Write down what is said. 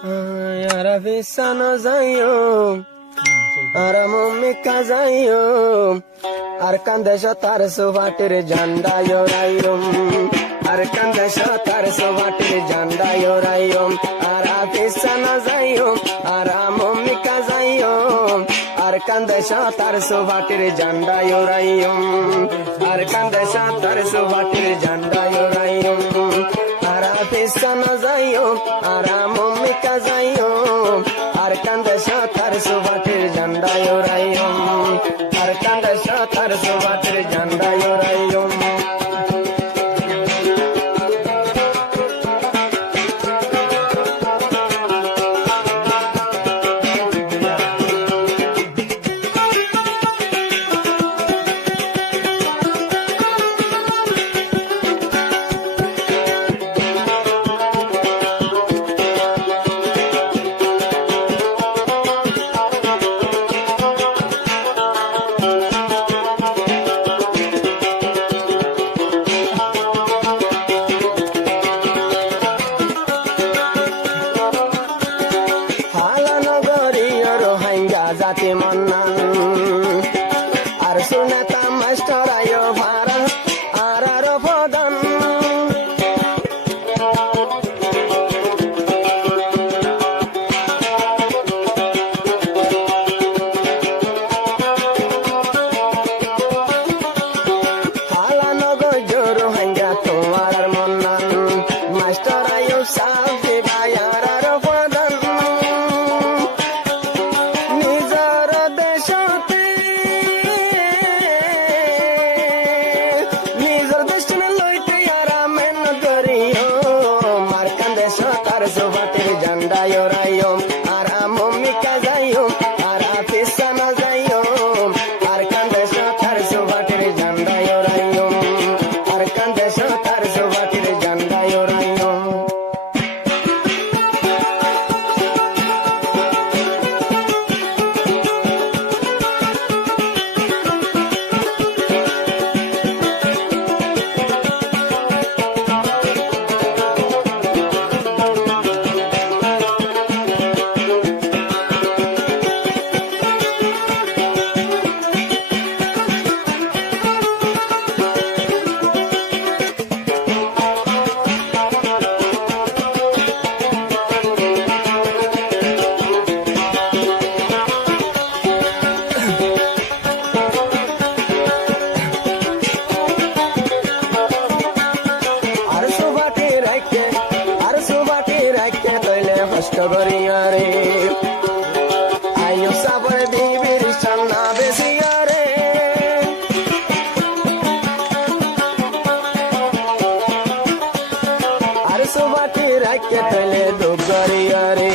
Ara visano zayo, ara mummi kazayo, arkandesha tarso vatir janda yorayum, arkandesha tarso vatir janda yorayum, ara visano zayo, ara mummi kazayo, arkandesha tarso vatir janda yorayum, arkandesha tarso vatir janda yorayum. Pisana zayo, ara mummi kazayo, arkandesha tarso vatir janda yorayum, arkandesha tarso vatir janda yorayum. জাতি মন্নান আর শুনেতা master আয়ো ভাড়া আর আরো প্রদান হালানগর জোর হাঙ্গা তোমার Mannan master আয়ো সাফি ভাই আর আরো প্রদান tarso vatir janda yorayum, ara mummi kazayum, ara pisana zayum, arkandesha tarso vatir janda yorayum, arkandesha tarso vatir janda yorayum. কষ্ট করিয়া রে আয়ো সাবর দিবির সান্না বেশিয়া রে আর সুবাটি রাখে তলে দুঃখ করিয়া রে